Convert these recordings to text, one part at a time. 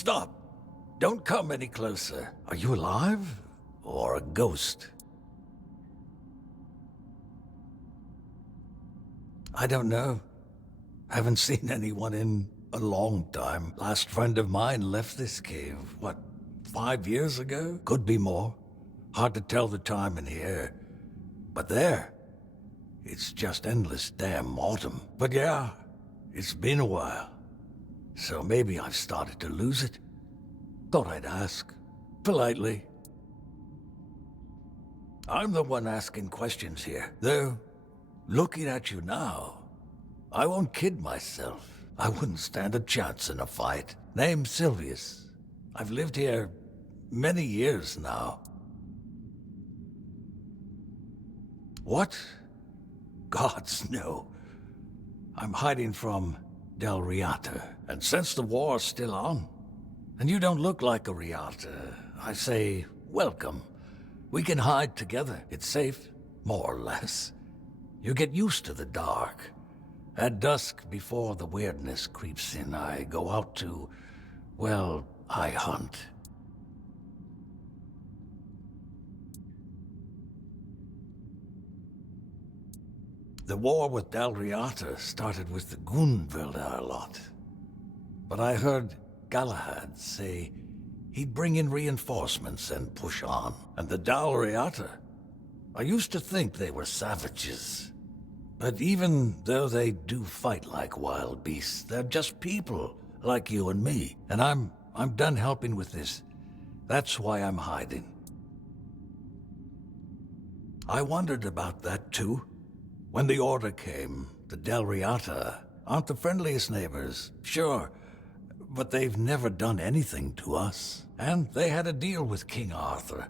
Stop! Don't come any closer. Are you alive? Or a ghost? I don't know. Haven't seen anyone in a long time. Last friend of mine left this cave, what, 5 years ago? Could be more. Hard to tell the time in here. But there, it's just endless damn autumn. But yeah, it's been a while. So maybe I've started to lose it. Thought I'd ask. Politely. I'm the one asking questions here. Though, looking at you now, I won't kid myself. I wouldn't stand a chance in a fight. Name's Sylvius. I've lived here many years now. What? Gods, no. I'm hiding from Del Riata, and since the war's still on, and you don't look like a Riata, I say, welcome. We can hide together. It's safe, more or less. You get used to the dark. At dusk, before the weirdness creeps in, I go out to, well, I hunt. The war with Del Riata started with the Gunvilder lot. But I heard Galahad say he'd bring in reinforcements and push on. And the Del Riata, I used to think they were savages. But even though they do fight like wild beasts, they're just people like you and me. And I'm done helping with this. That's why I'm hiding. I wondered about that too. When the order came, the Del Riata aren't the friendliest neighbors, sure, but they've never done anything to us. And they had a deal with King Arthur.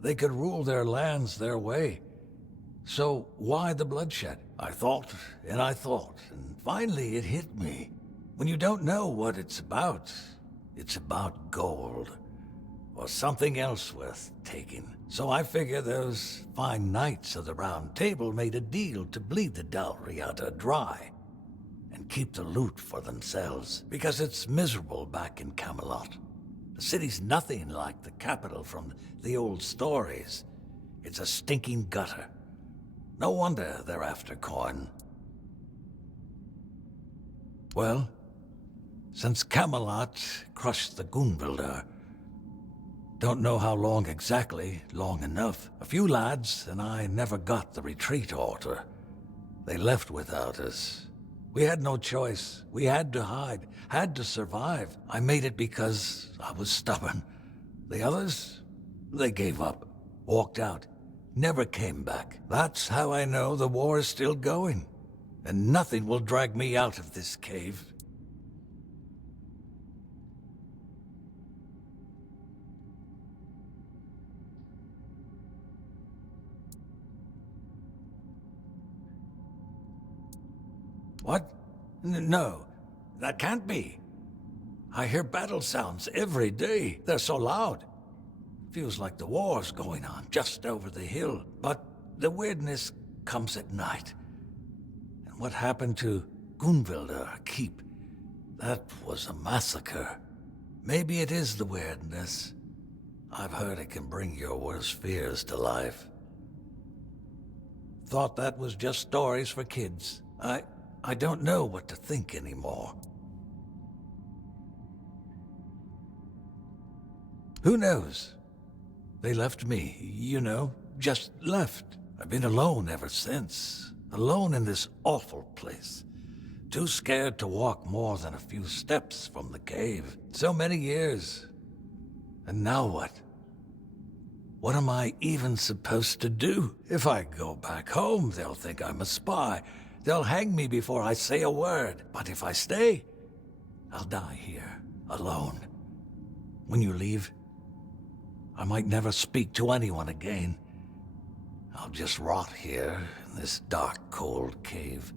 They could rule their lands their way. So why the bloodshed? I thought, and finally it hit me. When you don't know what it's about gold. Or something else worth taking. So I figure those fine knights of the Round Table made a deal to bleed the Del Riata dry and keep the loot for themselves, because it's miserable back in Camelot. The city's nothing like the capital from the old stories. It's a stinking gutter. No wonder they're after coin. Well, since Camelot crushed the Gunvilder, don't know how long exactly, long enough. A few lads and I never got the retreat order. They left without us. We had no choice. We had to hide, had to survive. I made it because I was stubborn. The others, they gave up, walked out, never came back. That's how I know the war is still going. And nothing will drag me out of this cave. What? No, that can't be. I hear battle sounds every day. They're so loud. Feels like the war's going on just over the hill. But the weirdness comes at night. And what happened to Gunvilder Keep? That was a massacre. Maybe it is the weirdness. I've heard it can bring your worst fears to life. Thought that was just stories for kids. I don't know what to think anymore. Who knows? They left me, you know, just left. I've been alone ever since. Alone in this awful place. Too scared to walk more than a few steps from the cave. So many years. And now what? What am I even supposed to do? If I go back home, they'll think I'm a spy. They'll hang me before I say a word. But if I stay, I'll die here, alone. When you leave, I might never speak to anyone again. I'll just rot here in this dark, cold cave.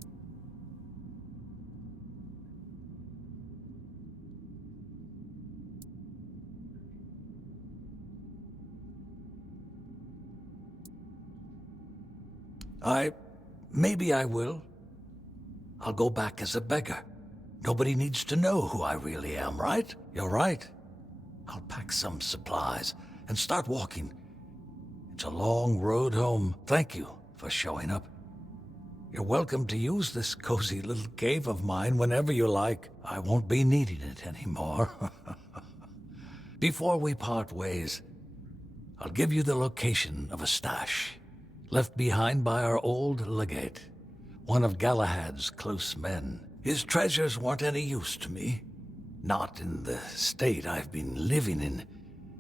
Maybe I will. I'll go back as a beggar. Nobody needs to know who I really am, right? You're right. I'll pack some supplies and start walking. It's a long road home. Thank you for showing up. You're welcome to use this cozy little cave of mine whenever you like. I won't be needing it anymore. Before we part ways, I'll give you the location of a stash left behind by our old legate, one of Galahad's close men. His treasures weren't any use to me, not in the state I've been living in,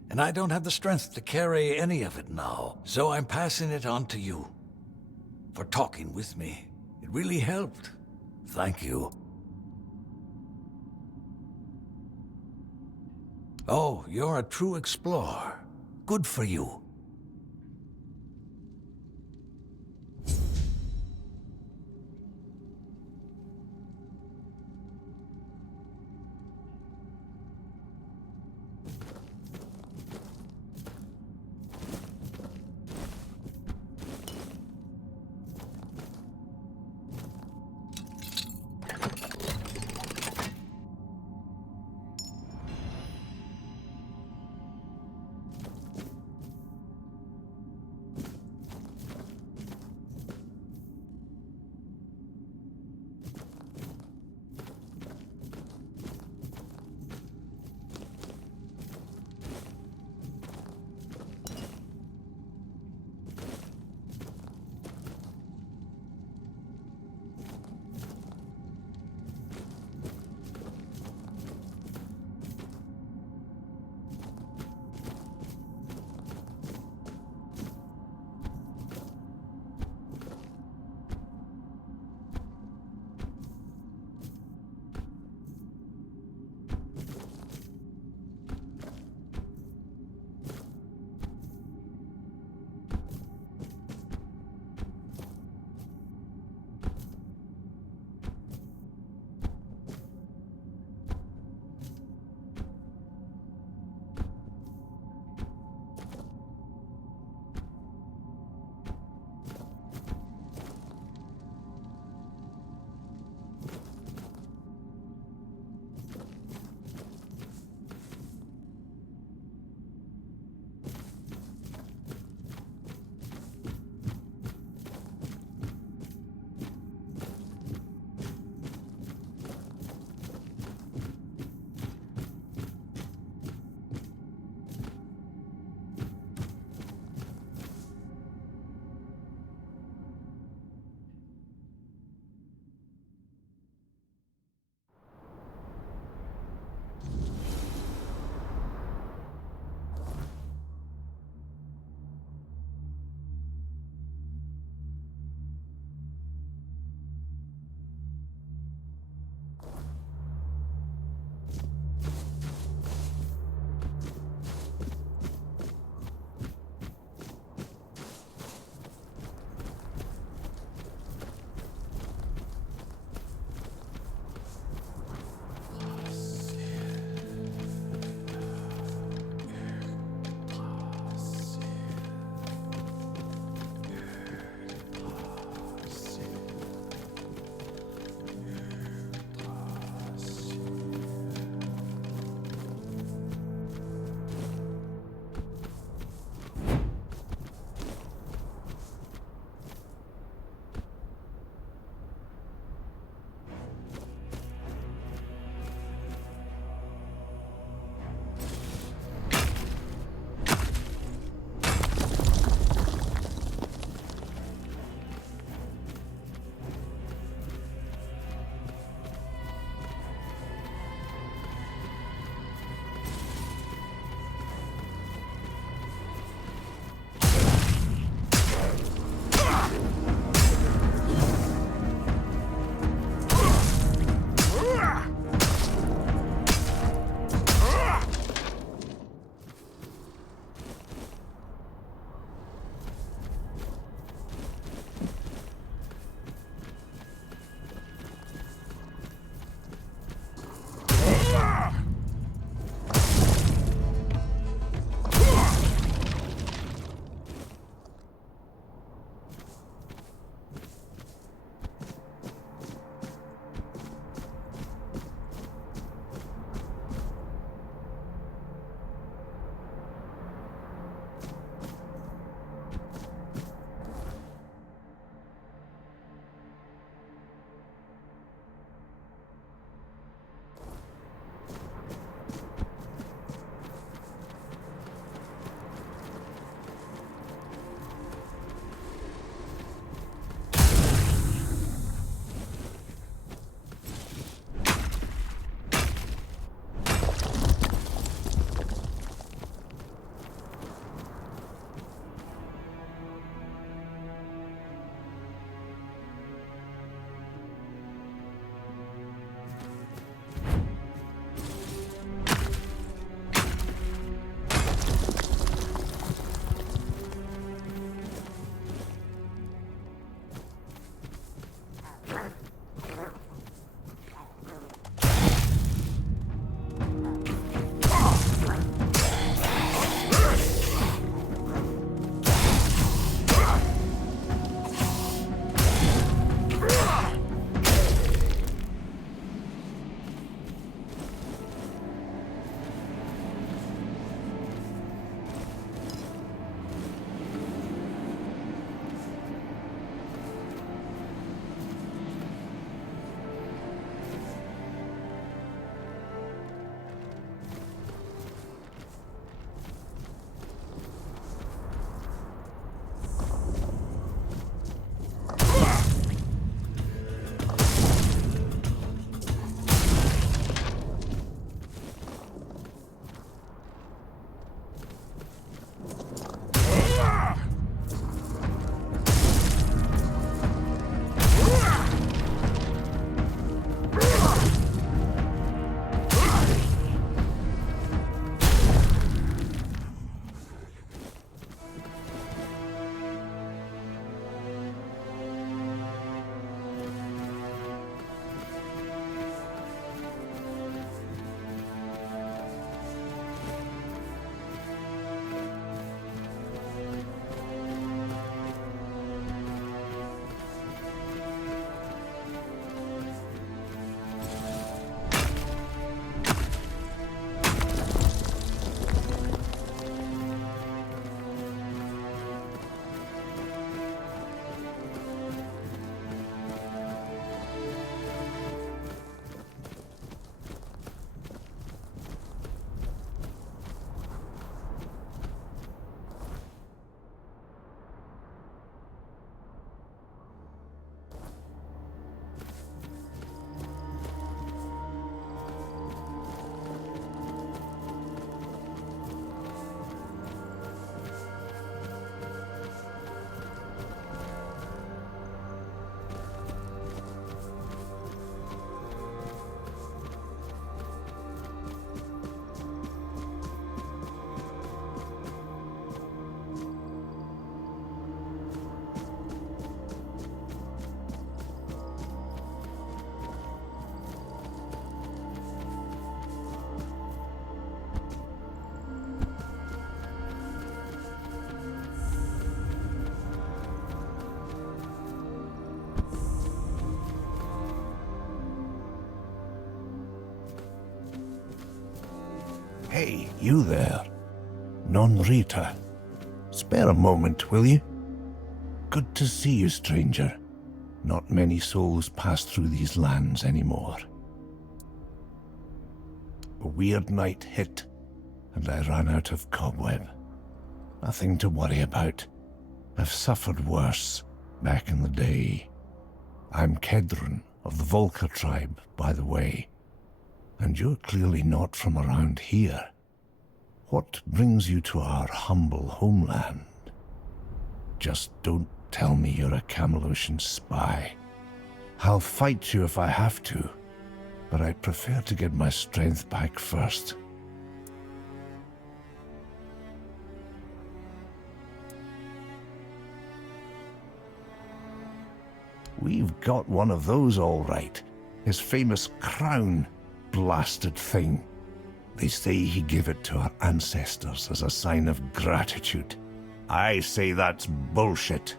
and I don't have the strength to carry any of it now, so I'm passing it on to you. For talking with me. It really helped. Thank you. Oh, you're a true explorer. Good for you. Hey, you there. Non-Rita. Spare a moment, will you? Good to see you, stranger. Not many souls pass through these lands anymore. A weird night hit, and I ran out of cobweb. Nothing to worry about. I've suffered worse back in the day. I'm Kedron of the Volker tribe, by the way. And you're clearly not from around here. What brings you to our humble homeland? Just don't tell me you're a Camelosian spy. I'll fight you if I have to, but I'd prefer to get my strength back first. We've got one of those all right. His famous crown, blasted thing. They say he gave it to our ancestors as a sign of gratitude. I say that's bullshit.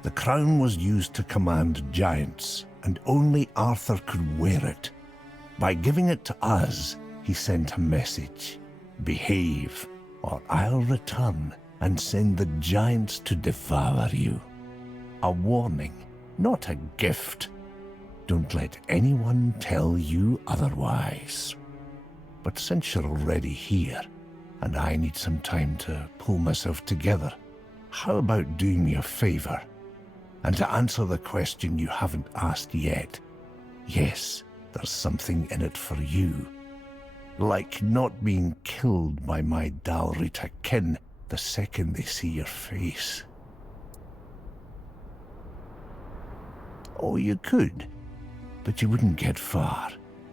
The crown was used to command giants, and only Arthur could wear it. By giving it to us, he sent a message. Behave, or I'll return and send the giants to devour you. A warning, not a gift. Don't let anyone tell you otherwise. But since you're already here, and I need some time to pull myself together, how about doing me a favor? And to answer the question you haven't asked yet, yes, there's something in it for you. Like not being killed by my Dalrita kin the second they see your face. Oh, you could, but you wouldn't get far.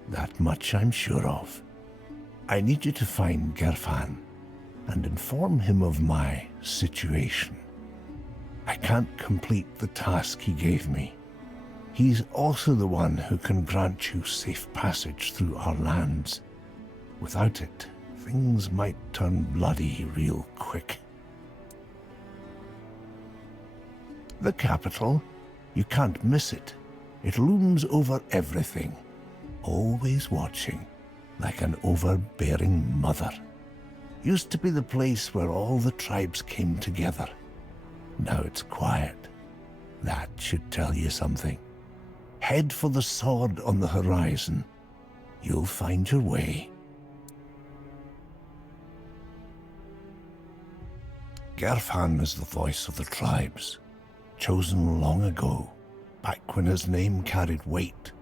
That much I'm sure of. I need you to find Gerfan and inform him of my situation. I can't complete the task he gave me. He's also the one who can grant you safe passage through our lands. Without it, things might turn bloody real quick. The capital, you can't miss it. It looms over everything, always watching, like an overbearing mother. Used to be the place where all the tribes came together. Now it's quiet. That should tell you something. Head for the sword on the horizon. You'll find your way. Gerfan is the voice of the tribes, chosen long ago, back when his name carried weight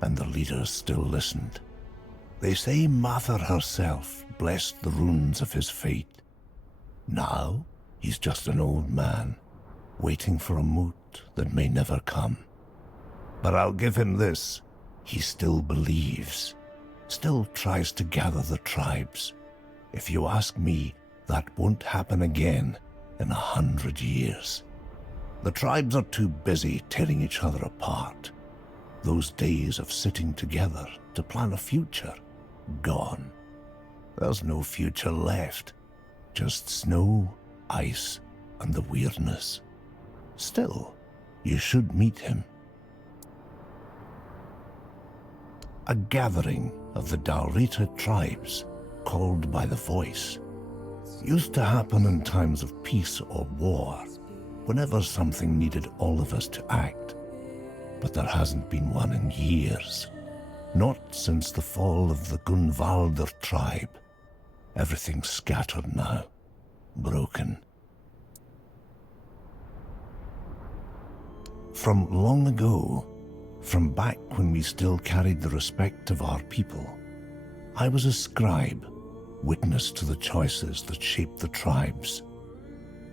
and the leaders still listened. They say Mather herself blessed the runes of his fate. Now, he's just an old man, waiting for a moot that may never come. But I'll give him this. He still believes, still tries to gather the tribes. If you ask me, that won't happen again in 100 years. The tribes are too busy tearing each other apart. Those days of sitting together to plan a future, gone. There's no future left, just snow, ice, and the weirdness. Still, you should meet him. A gathering of the Dalrita tribes, called by the voice, used to happen in times of peace or war, whenever something needed all of us to act. But there hasn't been one in years. Not since the fall of the Gunvalder tribe. Everything's scattered now, broken. From long ago, from back when we still carried the respect of our people, I was a scribe, witness to the choices that shaped the tribes.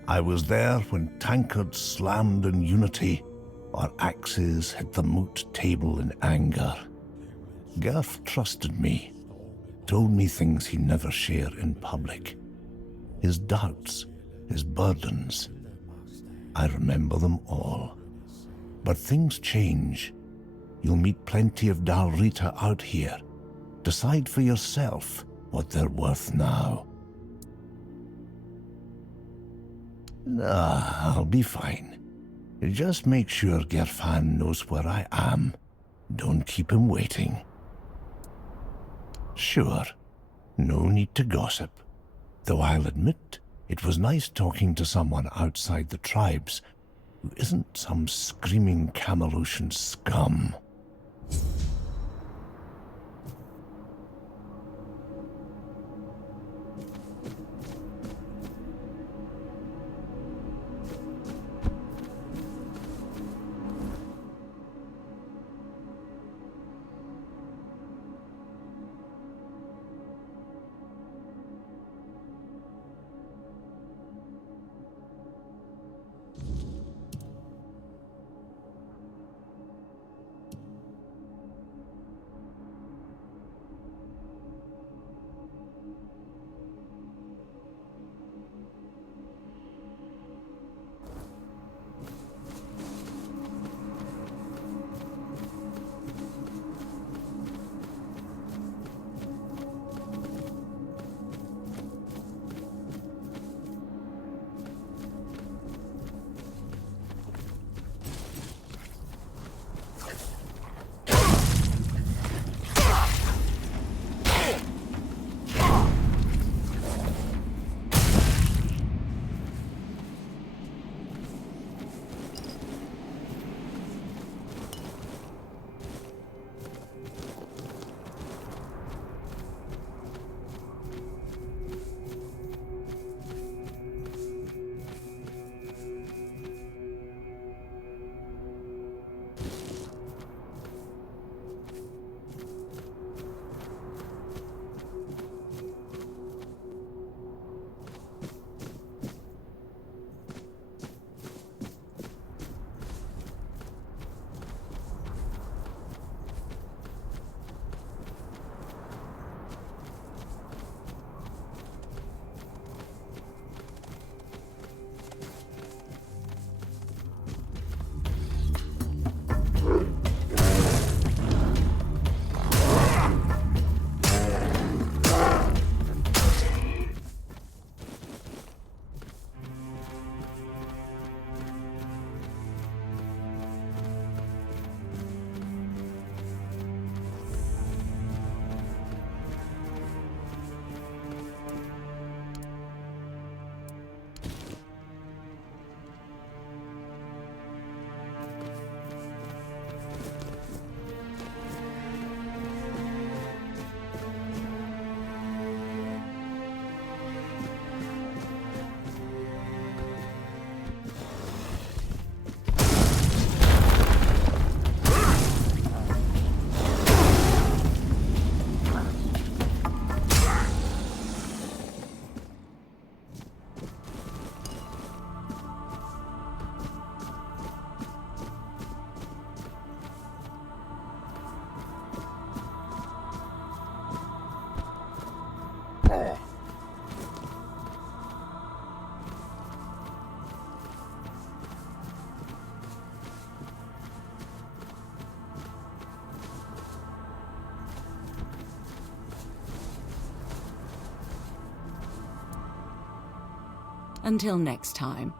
I was there when tankards slammed in unity, or axes hit the moot table in anger. Gerf trusted me, told me things he never shared in public. His doubts, his burdens. I remember them all. But things change. You'll meet plenty of Dalrita out here. Decide for yourself what they're worth now. Nah, I'll be fine. Just make sure Gerfan knows where I am. Don't keep him waiting. Sure, No need to gossip. Though I'll admit, it was nice talking to someone outside the tribes who isn't some screaming Camelotian scum. Until next time.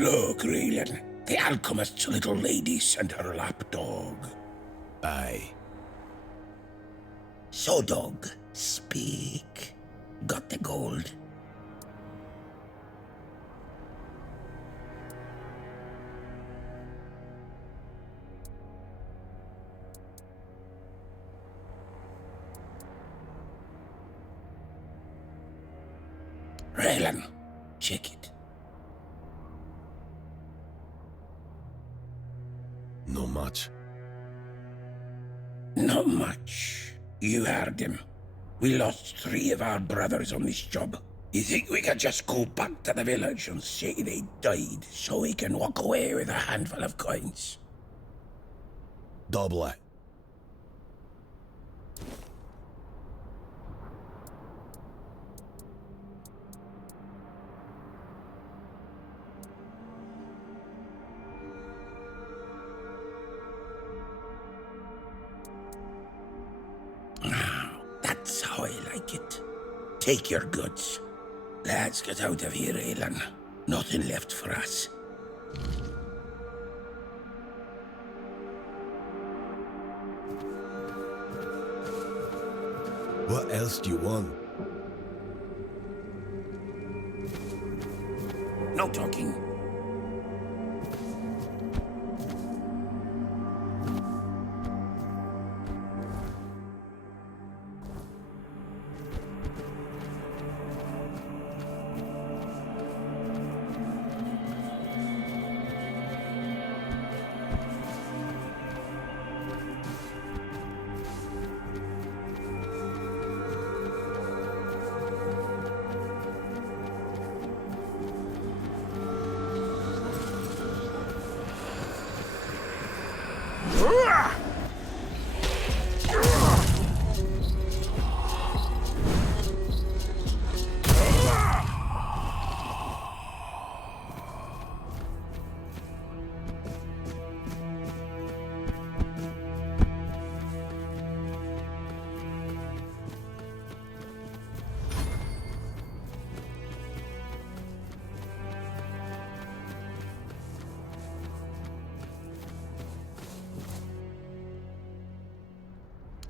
Look, Raylan, the alchemist's little lady sent her lapdog. Aye. So, dog, speak. Got the gold? Raylan, check it. Not much. Not much. You heard him. We lost 3 of our brothers on this job. You think we could just go back to the village and say they died so we can walk away with a handful of coins? Double it. That's how I like it. Take your goods. Let's get out of here, Alan. Nothing left for us. What else do you want? No talking.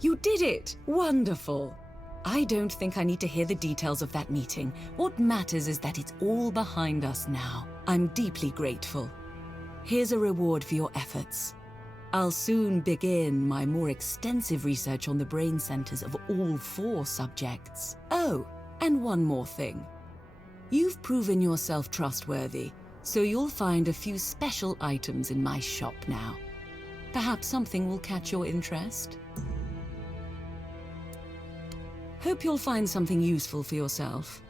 You did it! Wonderful! I don't think I need to hear the details of that meeting. What matters is that it's all behind us now. I'm deeply grateful. Here's a reward for your efforts. I'll soon begin my more extensive research on the brain centers of all 4 subjects. Oh, and one more thing. You've proven yourself trustworthy, so you'll find a few special items in my shop now. Perhaps something will catch your interest? Hope you'll find something useful for yourself.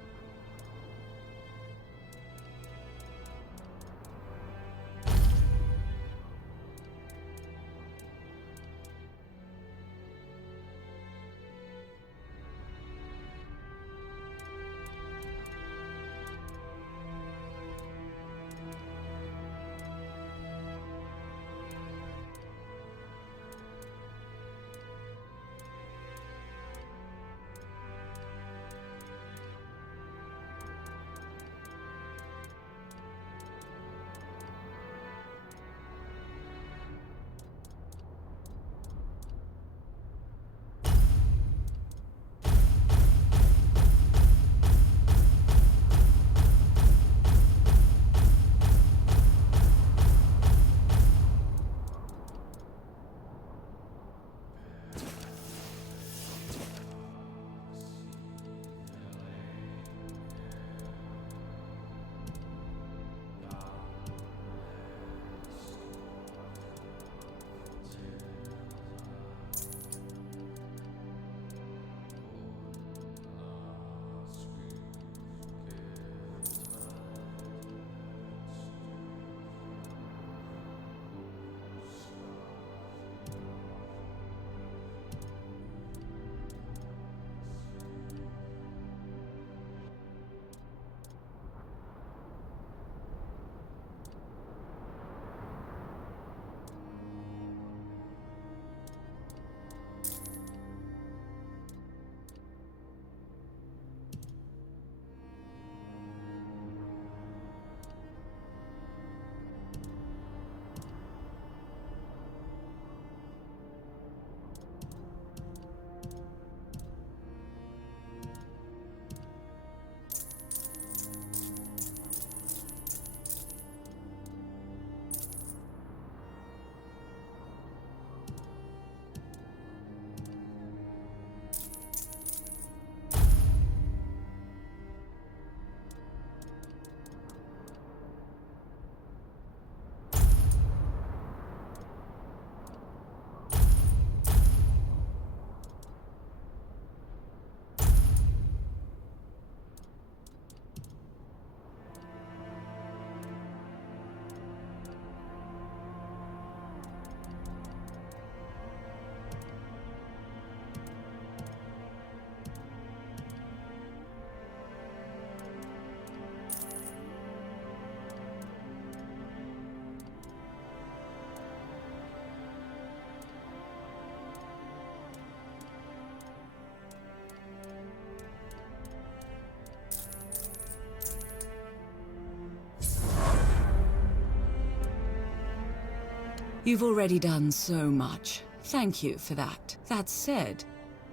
You've already done so much. Thank you for that. That said,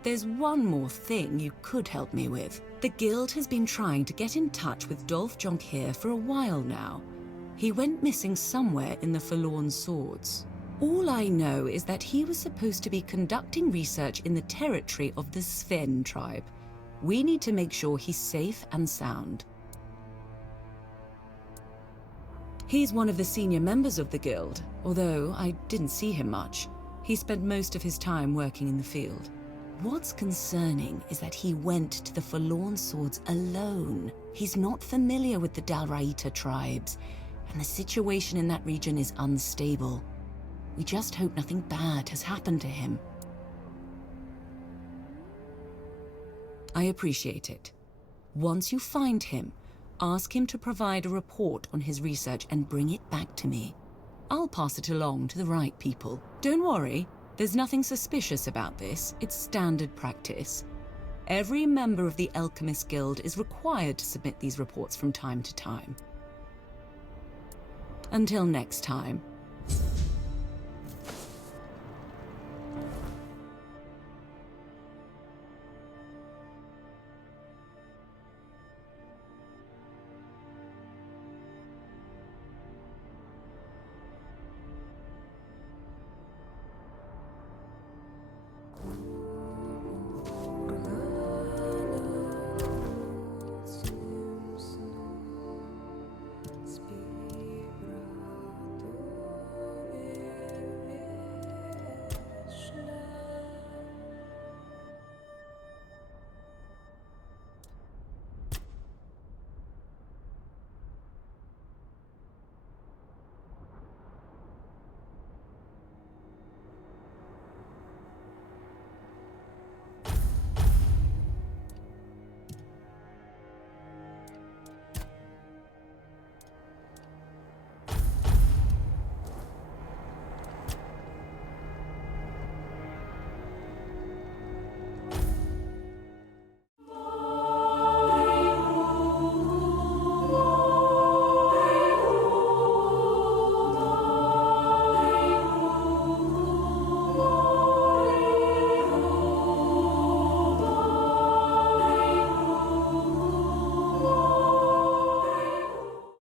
there's one more thing you could help me with. The Guild has been trying to get in touch with Dolph Jonquier for a while now. He went missing somewhere in the Forlorn Swords. All I know is that he was supposed to be conducting research in the territory of the Sven tribe. We need to make sure he's safe and sound. He's one of the senior members of the Guild, although I didn't see him much. He spent most of his time working in the field. What's concerning is that he went to the Forlorn Swords alone. He's not familiar with the Dalraita tribes, and the situation in that region is unstable. We just hope nothing bad has happened to him. I appreciate it. Once you find him, ask him to provide a report on his research and bring it back to me. I'll pass it along to the right people. Don't worry, there's nothing suspicious about this. It's standard practice. Every member of the Alchemist Guild is required to submit these reports from time to time. Until next time.